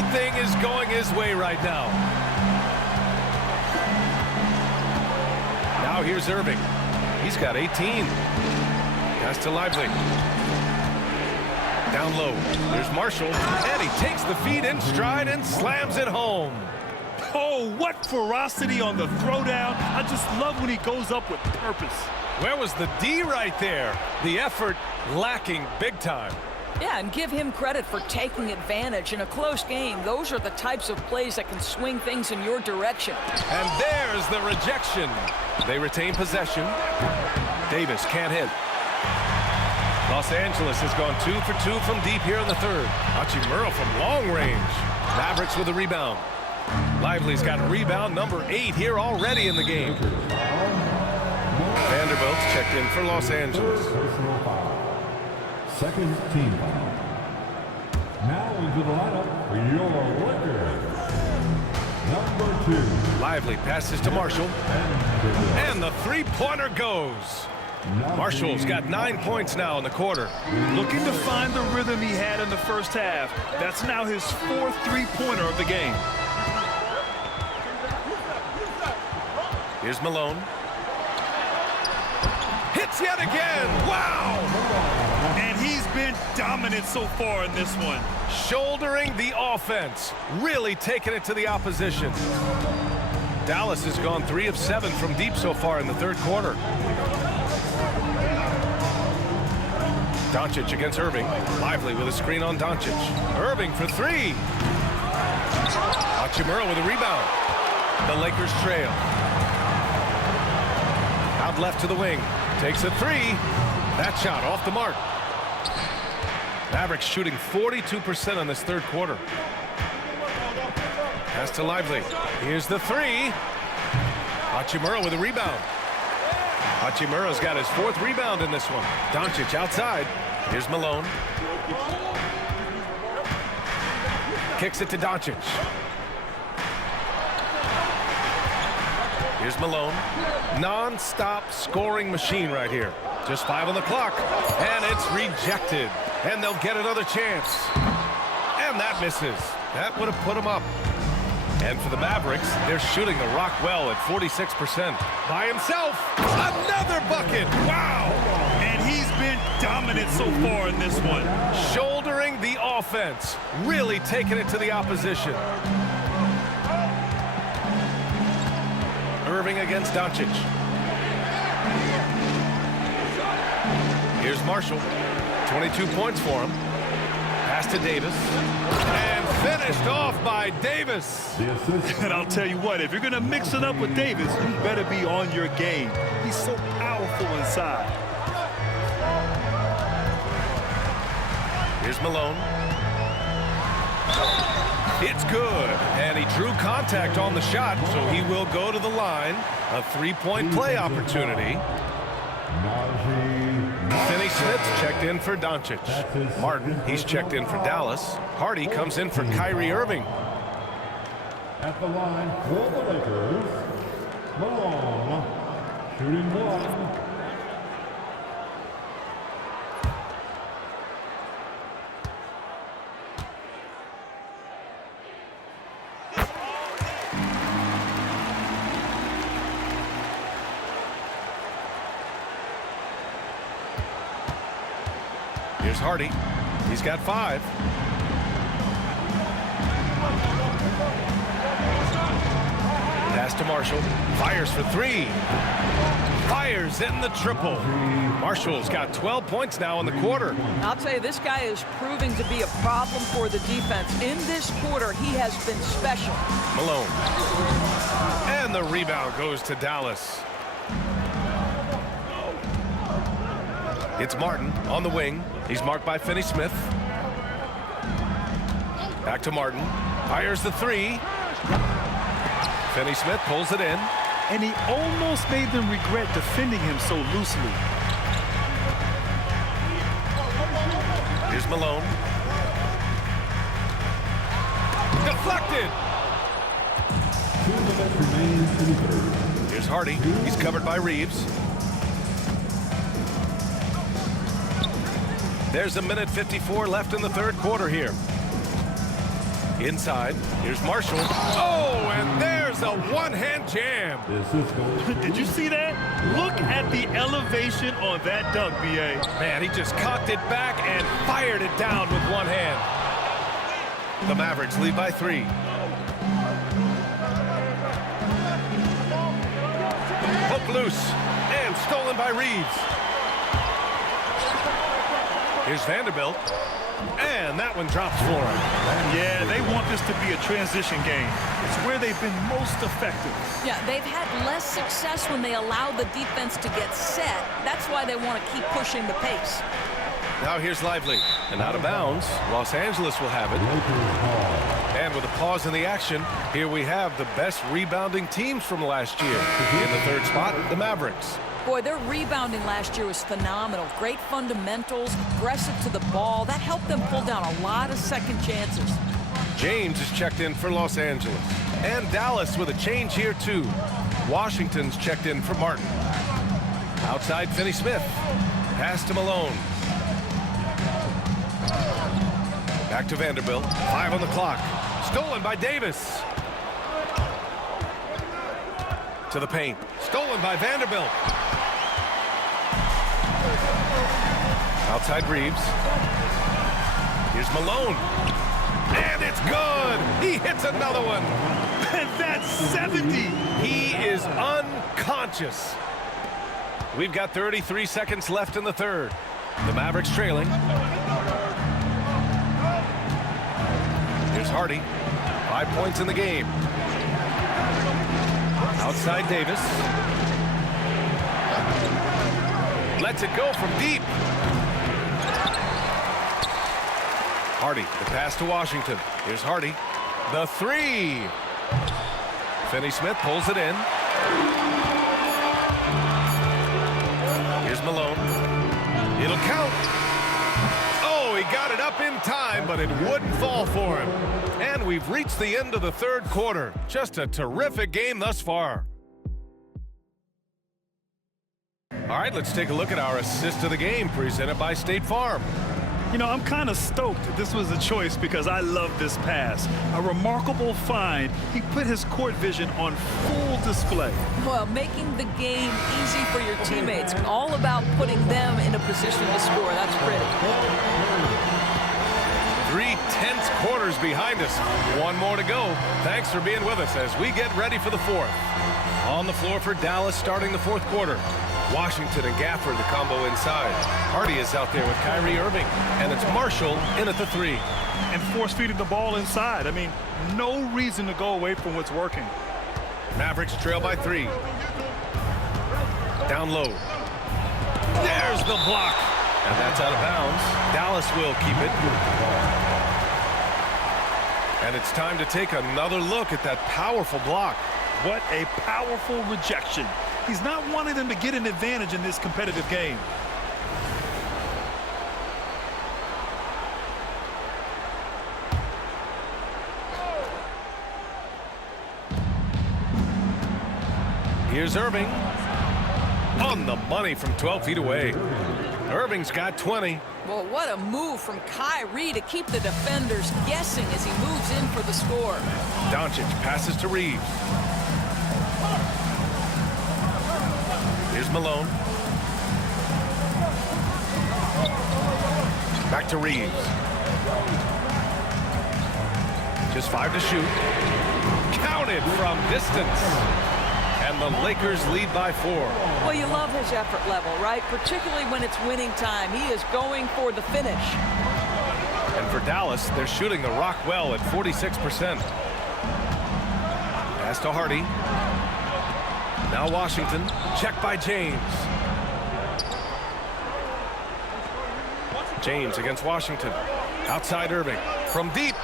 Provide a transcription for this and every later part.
Everything is going his way right now. Now here's Irving. He's got 18. Pass to Lively. Down low. There's Marshall. And he takes the feed in stride and slams it home. Oh, what ferocity on the throwdown. I just love when he goes up with purpose. Where was the D right there? The effort lacking big time. Yeah, and give him credit for taking advantage in a close game. Those are the types of plays that can swing things in your direction. And there's the rejection. They retain possession. Davis can't hit. Los Angeles has gone 2 for 2 from deep here in the third. Hachimura from long range. Mavericks with a rebound. Lively's got rebound number 8 here already in the game. Vanderbilt's checked in for Los Angeles. Second team foul. Now into the lineup for your Lakers. Number 2. Lively passes to Marshall. And the three-pointer goes. Marshall's got 9 points now in the quarter. Looking to find the rhythm he had in the first half. That's now his 4th three-pointer of the game. Here's Malone. Hits yet again. Wow! And he's been dominant so far in this one. Shouldering the offense. Really taking it to the opposition. Dallas has gone 3 of 7 from deep so far in the third quarter. Doncic against Irving. Lively with a screen on Doncic. Irving for 3. Hachimura with a rebound. The Lakers trail. Out left to the wing. Takes a 3. That shot off the mark. Mavericks shooting 42% on this third quarter. Pass to Lively. Here's the 3. Hachimura with a rebound. Hachimura's got his 4th rebound in this one. Doncic outside. Here's Malone. Kicks it to Doncic. Here's Malone. Non-stop scoring machine right here. Just 5 on the clock. And it's rejected. And they'll get another chance. And that misses. That would have put them up. And for the Mavericks, they're shooting the rock well at 46%. By himself, another bucket. Wow! And he's been dominant so far in this one. Shouldering the offense. Really taking it to the opposition. Irving against Doncic. Here's Marshall. 22 points for him. Pass to Davis. And finished off by Davis. And I'll tell you what, if you're going to mix it up with Davis, you better be on your game. He's so powerful inside. Here's Malone. It's good. And he drew contact on the shot, so he will go to the line. A 3-point play opportunity. Finney Smith's checked in for Doncic. Martin, he's checked in for Dallas. Hardy comes in for Kyrie Irving. At the line for the Lakers, Malone, shooting 1. Here's Hardy. He's got 5. Pass to Marshall. Fires for 3. Fires in the triple. Marshall's got 12 points now in the quarter. I'll tell you, this guy is proving to be a problem for the defense. In this quarter, he has been special. Malone. And the rebound goes to Dallas. It's Martin on the wing. He's marked by Finney Smith. Back to Martin. Fires the 3. Finney Smith pulls it in. And he almost made them regret defending him so loosely. Here's Malone. Deflected. 2 minutes remain in the third. Here's Hardy. He's covered by Reeves. There's a minute 54 left in the third quarter here. Inside, here's Marshall. Oh, and there's a one-hand jam. Did you see that? Look at the elevation on that dunk, B.A. Man, he just cocked it back and fired it down with one hand. The Mavericks lead by 3. Hook loose and stolen by Reeves. Here's Vanderbilt. And that one drops for him. Yeah, they want this to be a transition game. It's where they've been most effective. Yeah, they've had less success when they allow the defense to get set. That's why they want to keep pushing the pace. Now here's Lively. And out of bounds, Los Angeles will have it. And with a pause in the action, here we have the best rebounding teams from last year. In the third spot, the Mavericks. Boy, their rebounding last year was phenomenal. Great fundamentals, aggressive to the ball. That helped them pull down a lot of second chances. James is checked in for Los Angeles. And Dallas with a change here, too. Washington's checked in for Martin. Outside, Finney-Smith. Pass to Malone. Back to Vanderbilt. 5 on the clock. Stolen by Davis. To the paint. Stolen by Vanderbilt. Outside Reeves. Here's Malone. And it's good. He hits another one. And that's 70. He is unconscious. We've got 33 seconds left in the third. The Mavericks trailing. Here's Hardy. 5 points in the game. Outside Davis. Lets it go from deep. Hardy, the pass to Washington. Here's Hardy. The 3. Finney-Smith pulls it in. Here's Malone. It'll count. Oh, he got it up in time, but it wouldn't fall for him. And we've reached the end of the third quarter. Just a terrific game thus far. All right, let's take a look at our assist of the game presented by State Farm. You know, I'm kind of stoked this was a choice because I love this pass. A remarkable find. He put his court vision on full display. Well, making the game easy for your teammates. All about putting them in a position to score. That's pretty. 3 tense quarters behind us. 1 more to go. Thanks for being with us as we get ready for the fourth. On the floor for Dallas starting the fourth quarter. Washington and Gafford, the combo inside. Hardy is out there with Kyrie Irving. And it's Marshall in at the 3. And force-feeding the ball inside. I mean, no reason to go away from what's working. Mavericks trail by 3. Down low. There's the block. And that's out of bounds. Dallas will keep it. And it's time to take another look at that powerful block. What a powerful rejection. He's not wanting them to get an advantage in this competitive game. Here's Irving. On the money from 12 feet away. Irving's got 20. Well, what a move from Kyrie to keep the defenders guessing as he moves in for the score. Doncic passes to Reeves. Here's Malone. Back to Reeves. Just 5 to shoot. Counted from distance. And the Lakers lead by 4. Well, you love his effort level, right? Particularly when it's winning time. He is going for the finish. And for Dallas, they're shooting the rock well at 46%. Pass to Hardy. Now Washington, checked by James. James against Washington. Outside Irving. From deep.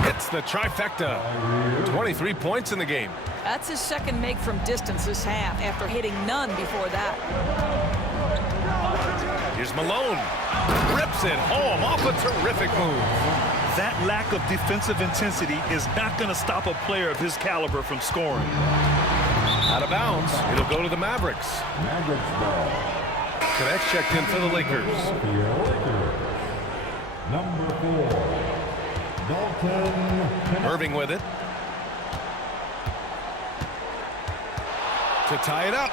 Hits the trifecta. 23 points in the game. That's his second make from distance this half after hitting none before that. Here's Malone. Rips it home off a terrific move. That lack of defensive intensity is not going to stop a player of his caliber from scoring. Out of bounds. It'll go to the Mavericks. Mavericks ball. Connects checked in for the Lakers. Number 4. Dalton Knecht. Irving with it. To tie it up.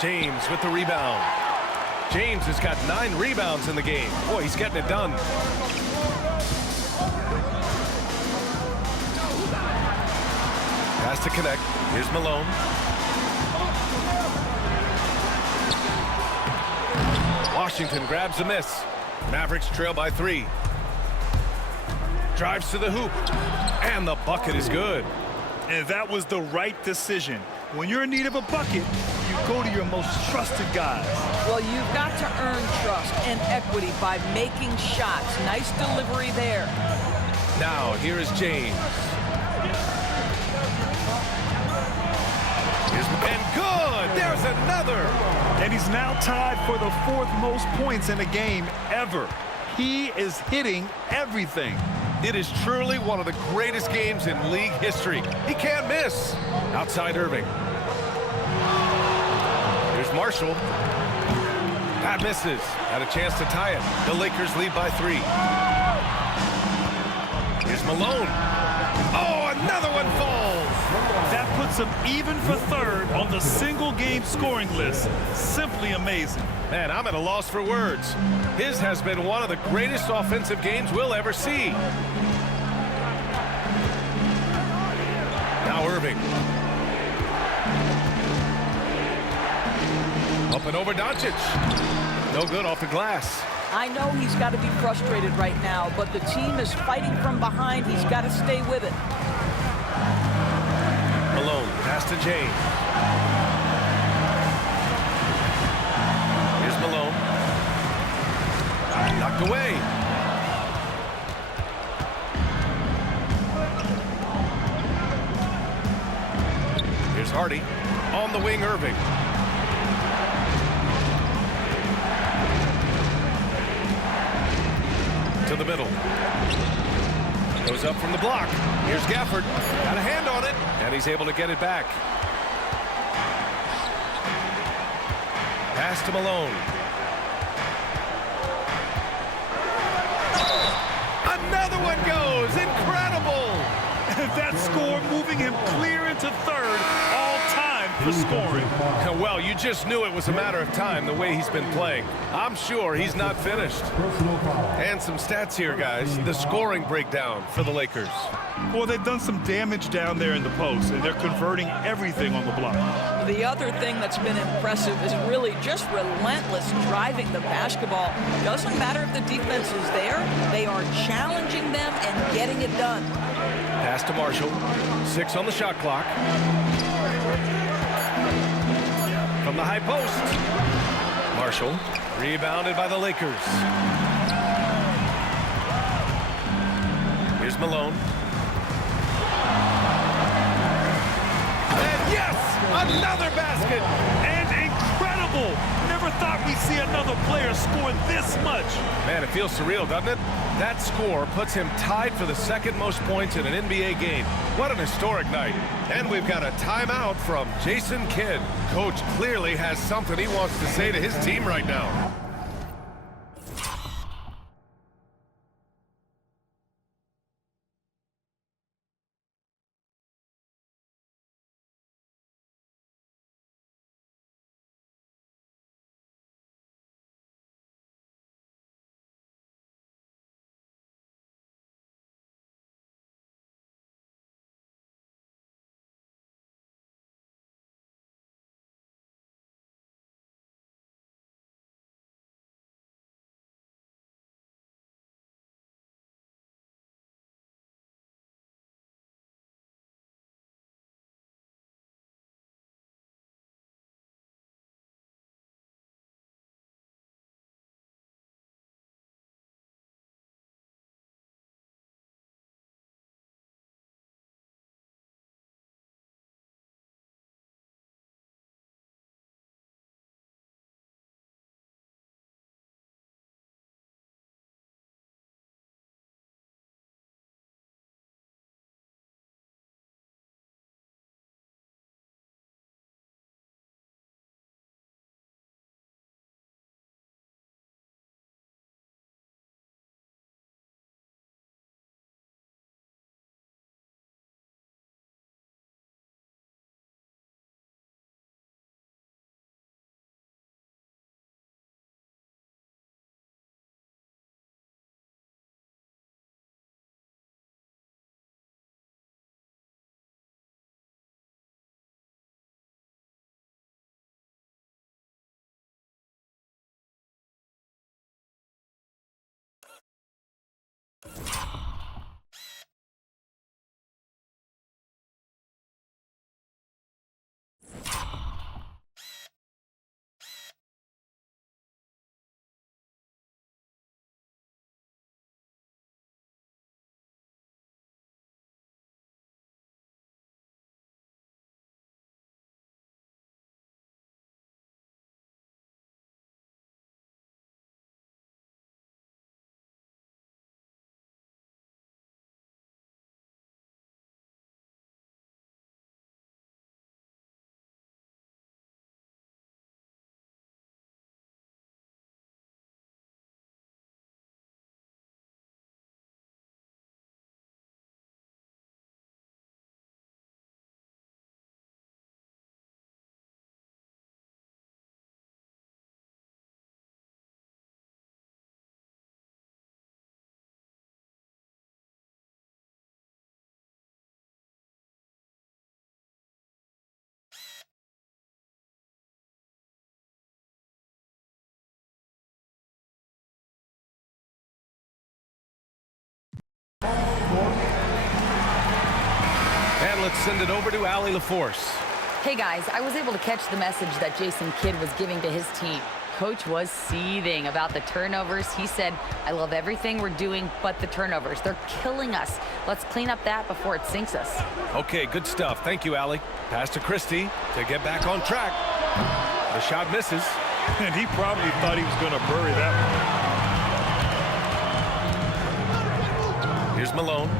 James with the rebound. James has got 9 rebounds in the game. Boy, he's getting it done. Has to connect. Here's Malone. Washington grabs a miss. Mavericks trail by 3. Drives to the hoop. And the bucket is good. And that was the right decision. When you're in need of a bucket, you go to your most trusted guys. Well, you've got to earn trust and equity by making shots. Nice delivery there. Now, here is James. And good! There's another! And he's now tied for the 4th most points in a game ever. He is hitting everything. It is truly one of the greatest games in league history. He can't miss. Outside Irving. Here's Marshall. That misses. Had a chance to tie it. The Lakers lead by 3. Here's Malone. Oh, another one falls. That puts him even for 3rd on the single-game scoring list. Simply amazing. Man, I'm at a loss for words. His has been one of the greatest offensive games we'll ever see. Now Irving. Up and over Doncic. No good off the glass. I know he's got to be frustrated right now, but the team is fighting from behind. He's got to stay with it. Malone, pass to James. Here's Malone. Knocked away. Here's Hardy. On the wing, Irving. To the middle. Goes up from the block. Here's Gafford. Got a hand on it. And he's able to get it back. Pass to Malone. Another one goes. Incredible. That score moving him clear into 3rd all-time for scoring. Well, you just knew it was a matter of time the way he's been playing. I'm sure he's not finished. Personal foul. And some stats here, guys. The scoring breakdown for the Lakers. Well, they've done some damage down there in the post, and they're converting everything on the block. The other thing that's been impressive is really just relentless driving the basketball. Doesn't matter if the defense is there. They are challenging them and getting it done. Pass to Marshall. 6 on the shot clock. From the high post. Marshall. Rebounded by the Lakers. Here's Malone. And yes! Another basket! And incredible! Never thought we'd see another player score this much. Man, it feels surreal, doesn't it? That score puts him tied for the 2nd most points in an NBA game. What an historic night. And we've got a timeout from Jason Kidd. Coach clearly has something he wants to say to his team right now. let's send it over to Allie LaForce. Hey guys, I was able to catch the message that Jason Kidd was giving to his team. Coach was seething about the turnovers. He said, I love everything we're doing but the turnovers. They're killing us. Let's clean up that before it sinks us. Okay, good stuff. Thank you, Allie. Pass to Christie to get back on track. The shot misses. And he probably thought he was going to bury that one. Here's Malone.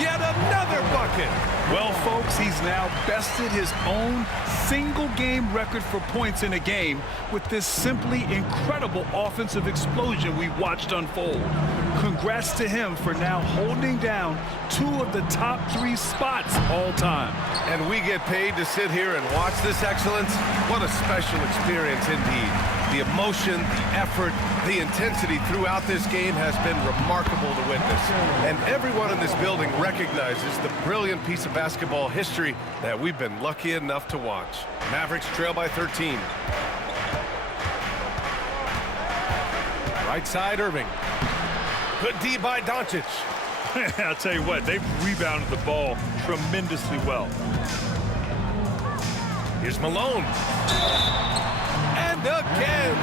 Yet another bucket. Well, folks, he's now bested his own single-game record for points in a game with this simply incredible offensive explosion we watched unfold. Congrats to him for now holding down 2 of the top 3 spots all time. And we get paid to sit here and watch this excellence. What a special experience indeed. The emotion, the effort, the intensity throughout this game has been remarkable to witness. And everyone in this building recognizes the brilliant piece of basketball history that we've been lucky enough to watch. Mavericks trail by 13. Right side, Irving. Good D by Doncic. I'll tell you what, they've rebounded the ball tremendously well. Here's Malone. And again,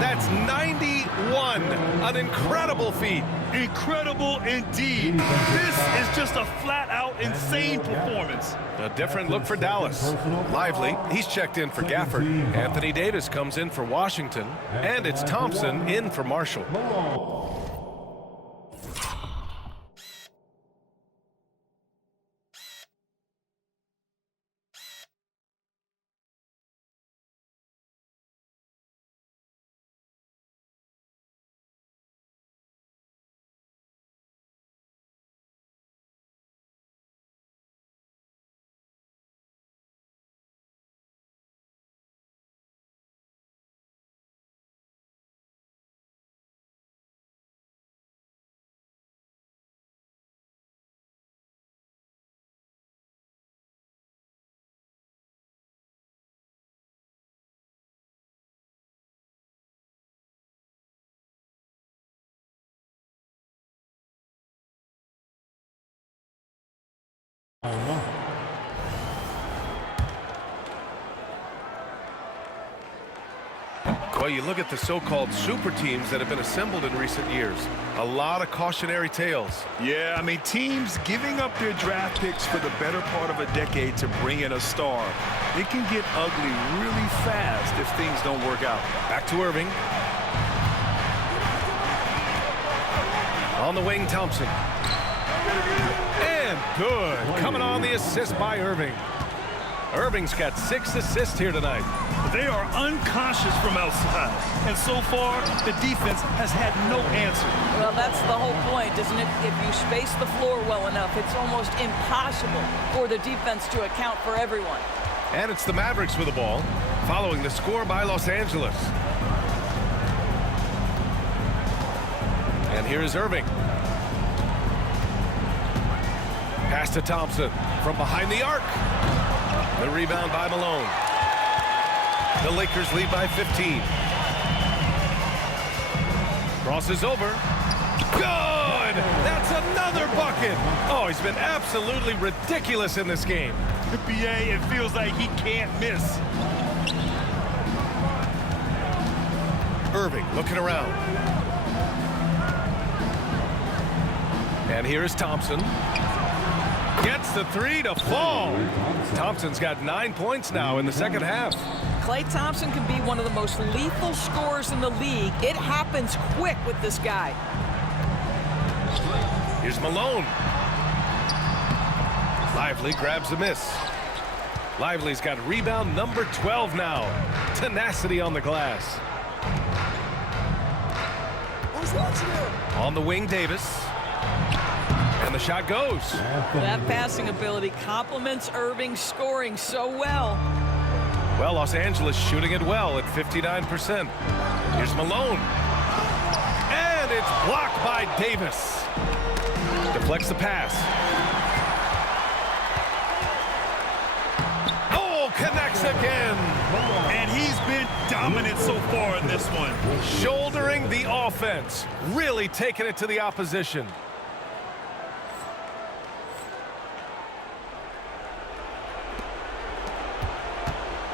that's 91. An incredible feat. Incredible indeed. This is just a flat-out insane performance. A different look for Dallas. Lively, he's checked in for Gafford. Anthony Davis comes in for Washington. And it's Thompson in for Marshall. Well, you look at the so-called super teams that have been assembled in recent years. A lot of cautionary tales. Yeah, I mean, teams giving up their draft picks for the better part of a decade to bring in a star. It can get ugly really fast if things don't work out. Back to Irving. On the wing, Thompson. And good. Coming on the assist by Irving. Irving's got 6 assists here tonight. They are unconscious from outside, and so far the defense has had no answer. Well, that's the whole point, isn't it? If you space the floor well enough, it's almost impossible for the defense to account for everyone. And it's the Mavericks with the ball, following the score by Los Angeles. And here is Irving. Pass to Thompson from behind the arc. The rebound by Malone. The Lakers lead by 15. Crosses over. Good! That's another bucket! Oh, he's been absolutely ridiculous in this game. BA, it feels like he can't miss. Irving looking around. And here's Thompson. Gets the 3 to fall. Thompson's got 9 points now in the second half. Klay Thompson can be one of the most lethal scorers in the league. It happens quick with this guy. Here's Malone. Lively grabs the miss. Lively's got rebound number 12 now. Tenacity on the glass. On the wing, Davis. And the shot goes. That passing ability complements Irving's scoring so well. Well, Los Angeles shooting it well at 59%. Here's Malone. And it's blocked by Davis. Deflects the pass. Oh, connects again. And he's been dominant so far in this one. Shouldering the offense. Really taking it to the opposition.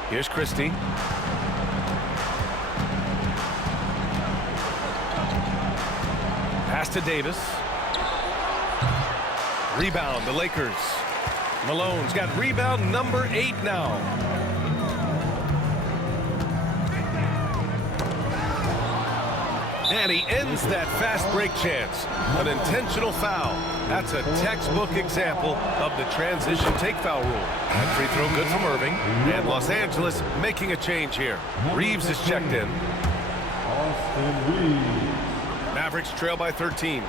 Here's Christie. Pass to Davis. Rebound, the Lakers. Malone's got rebound number 8 now. And he ends that fast break chance. An intentional foul. That's a textbook example of the transition take foul rule. That free throw good from Irving. And Los Angeles making a change here. Reeves is checked in. Austin Reeves. Mavericks trail by 13.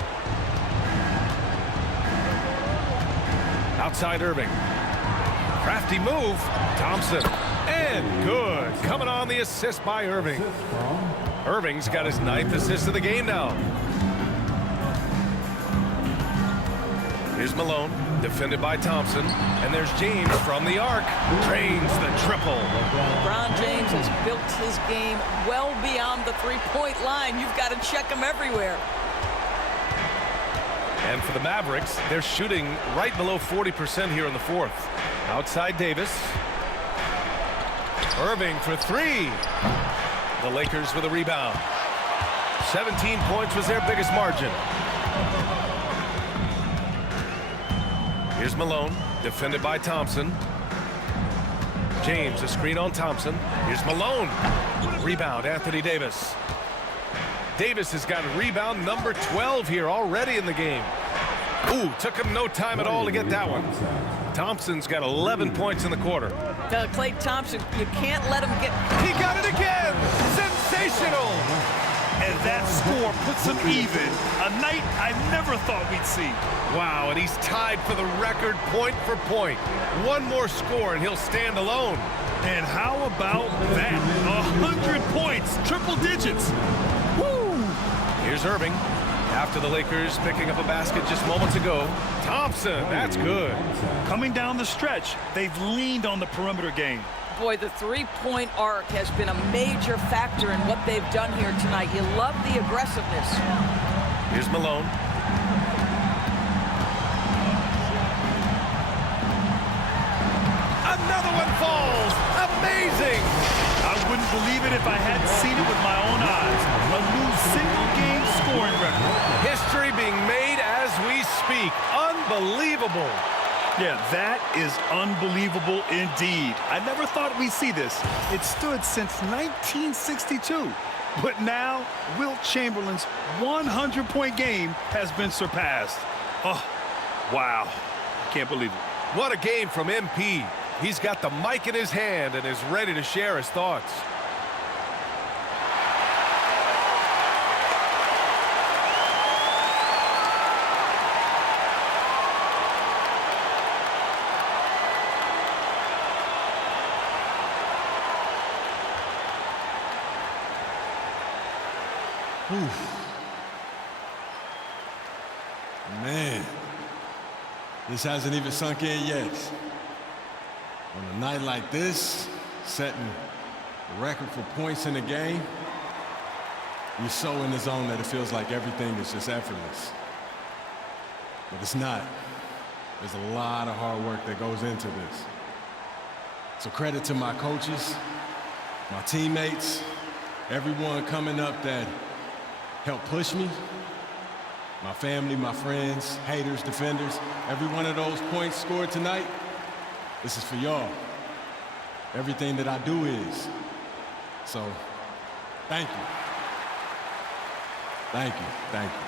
Outside Irving. Crafty move. Thompson. And good. Coming on the assist by Irving. Assist from Irving's got his 9th assist of the game now. Here's Malone, defended by Thompson. And there's James from the arc. Drains the triple. LeBron James has built his game well beyond the three-point line. You've got to check him everywhere. And for the Mavericks, they're shooting right below 40% here in the 4th. Outside Davis. Irving for 3. The Lakers with a rebound. 17 points was their biggest margin. Here's Malone, defended by Thompson. James, a screen on Thompson. Here's Malone. Rebound, Anthony Davis. Davis has got rebound number 12 here already in the game. Ooh, took him no time at all to get that one. Thompson's got 11 points in the quarter. Klay Thompson, you can't let him get... He got it again! Sensational! And that score puts him even. A night I never thought we'd see. Wow, and he's tied for the record point for point. One more score and he'll stand alone. And how about that? 100 points, triple digits. Woo! Here's Irving. After the Lakers picking up a basket just moments ago. Thompson, that's good. Coming down the stretch, they've leaned on the perimeter game. Boy, the three-point arc has been a major factor in what they've done here tonight. You love the aggressiveness. Here's Malone. Another one falls. Amazing. I wouldn't believe it if I hadn't seen it with my own eyes. A new single-game scoring record. History being made as we speak. Unbelievable. Yeah, that is unbelievable indeed. I never thought we'd see this. It stood since 1962. But now, Wilt Chamberlain's 100-point game has been surpassed. Oh, wow. Can't believe it. What a game from MP. He's got the mic in his hand and is ready to share his thoughts. Man, this hasn't even sunk in yet. On a night like this, setting the record for points in the game, you're so in the zone that it feels like everything is just effortless. But it's not. There's a lot of hard work that goes into this. So credit to my coaches, my teammates, everyone coming up that helped push me, my family, my friends, haters, defenders. Every one of those points scored tonight, this is for y'all. Everything that I do is. So, thank you. Thank you, thank you.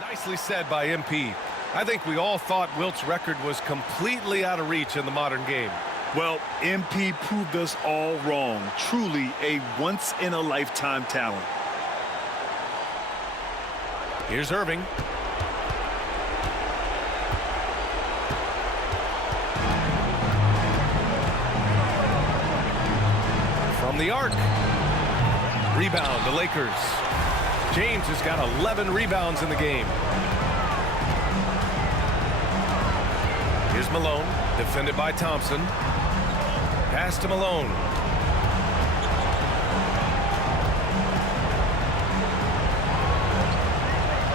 Nicely said by MP. I think we all thought Wilt's record was completely out of reach in the modern game. Well, MP proved us all wrong. Truly a once-in-a-lifetime talent. Here's Irving. From the arc. Rebound, the Lakers. James has got 11 rebounds in the game. Here's Malone, defended by Thompson. Pass to Malone.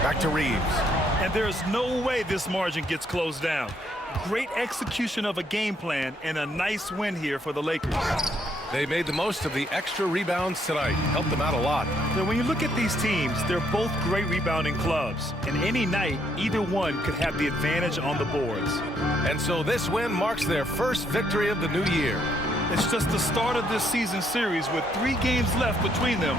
Back to Reeves. And there's no way this margin gets closed down. Great execution of a game plan and a nice win here for the Lakers. They made the most of the extra rebounds tonight. Helped them out a lot. So when you look at these teams, they're both great rebounding clubs. And any night, either one could have the advantage on the boards. And so this win marks their first victory of the new year. It's just the start of this season series with 3 games left between them,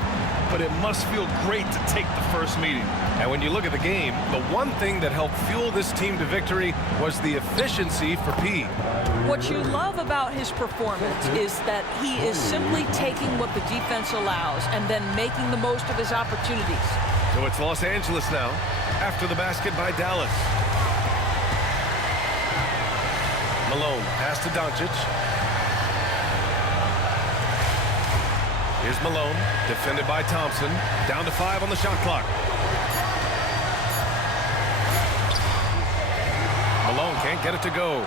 but it must feel great to take the first meeting. And when you look at the game, the one thing that helped fuel this team to victory was the efficiency for P. What you love about his performance is that he is simply taking what the defense allows and then making the most of his opportunities. So it's Los Angeles now, after the basket by Dallas. Malone, pass to Doncic. Here's Malone, defended by Thompson. Down to 5 on the shot clock. Malone can't get it to go.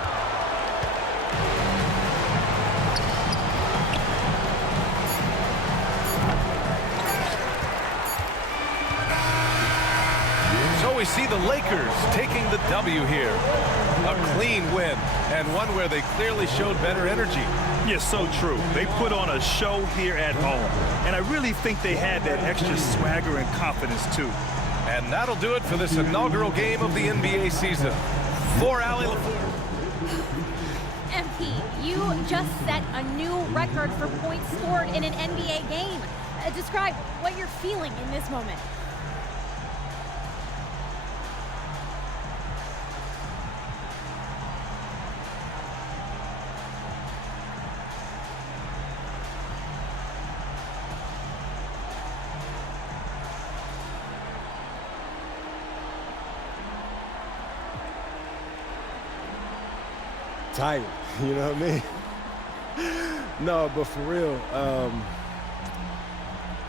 So we see the Lakers taking the W here. A clean win, and one where they clearly showed better energy. Yeah, so true. They put on a show here at home, and I really think they had that extra swagger and confidence, too. And that'll do it for this inaugural game of the NBA season. For Allie LaFleur. MP, you just set a new record for points scored in an NBA game. Describe what you're feeling in this moment. Tired, you know what I mean? No, but for real,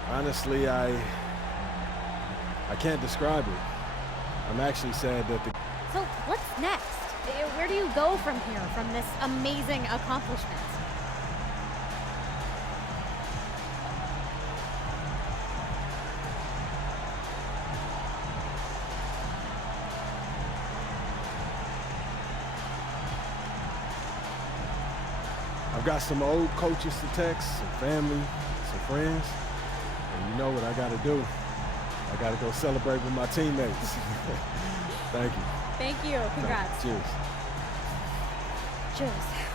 honestly, I can't describe it. I'm actually sad that the... So what's next? Where do you go from here, from this amazing accomplishment? I've got some old coaches to text, some family, some friends, and you know what I got to do. I got to go celebrate with my teammates. Thank you. Thank you. Congrats. Cheers. Cheers.